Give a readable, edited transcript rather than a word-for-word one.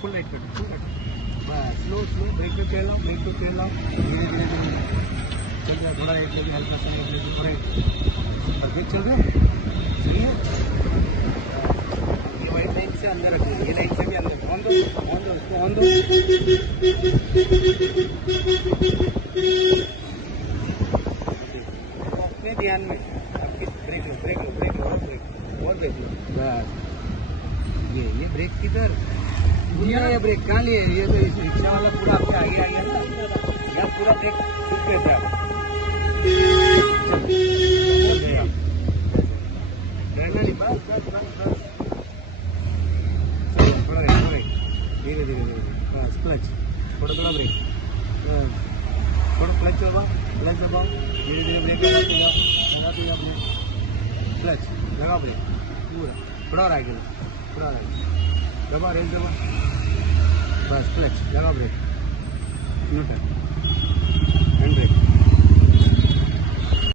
Full right कर दो, बस स्लो स्लो ब्रेक पे चल लो, ब्रेक पे चल लो, धीरे धीरे चल रहा, थोड़ा एक लेके हल्का सा एक लेके थोड़ा परफेक्ट चल रहा है, सही है। ये वाइट लाइन से अंदर रखो, ये लाइन से भी अंदर ऑन दो, इसको ऑन दो। अपने ध्यान में आपकी ब्रेक लो, ब्रेक लो, ब्रेक लो, और ब्रेक लो, बस ये ब्रेक किधर दिया, ये ब्रेक कहाँ लिए, ये तो रिक्शा वाला पूरा आपके आगे आ गया ना, यहाँ पूरा ब्रेक छूट गए थे आप, रहना नहीं, बस बस बस बस थोड़ा धीरे धीरे धीरे, बस क्लच थोड़ा थोड़ा ब्रेक, थोड़ा क्लच दबाओ, धीरे धीरे ब्रेक लगा क्लच लगा ब्रेक पूरा, थोड़ा और आगे थोड़ा दबा, रेस दबा, बस क्लच लगा ब्रेक, न्यूट्रल।